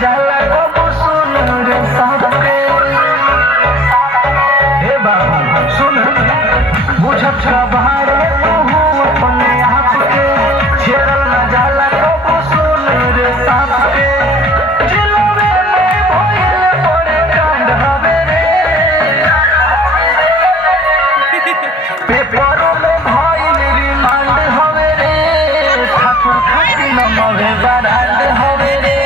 जाला कबो सुन रे सबके। हे बाबू सुन बुझत बाहरे तू अपने आप के, छेड़ल न जाला कबो सुन रे सबके। जिलवे में भइल बड़े कांड हवे रे, पेपरों में भइल रिमांड हवे रे, ठाकुर खातिर नमवे बरांड हवे रे।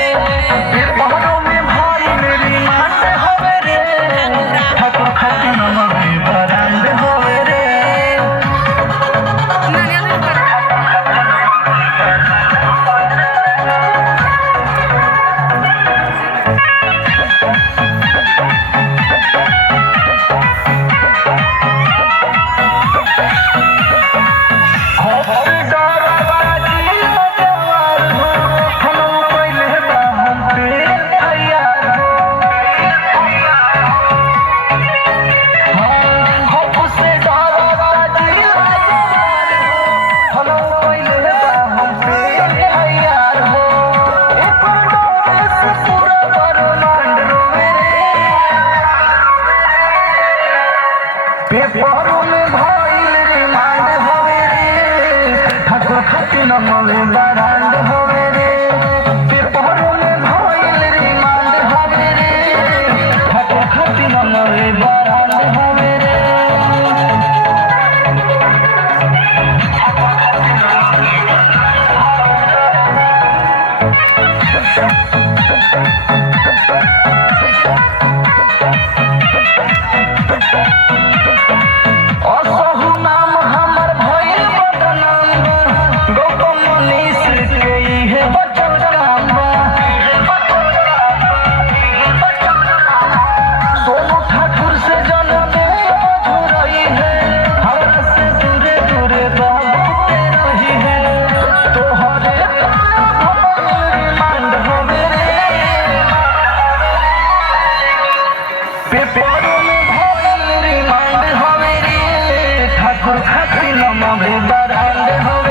पेपरों में भइल रिमांड हवे रे, ठाकुर खातिर नमवे बरांड हवे रे। पेपरों में भइल रिमांड हवे रे, ठाकुर खातिर नमवे बरांड हवे रे। पेपरों में भइल रिमांड हवे रे, ठाकुर खातिर नमवे बरांड हवे रे। असहु नाम हमर भइल बदनाम, गौतम मनीष के इहे बचल काम बा। सोनू ठाकुर से जनमे अधूरई है, हमरा से दूरे दूरे बाबू के रही है। तोहरे रिमांड हवे रे, पेपरों में भइल रिमांड हवे रे, ठाकुर खातिर नमवे बरांड हवे।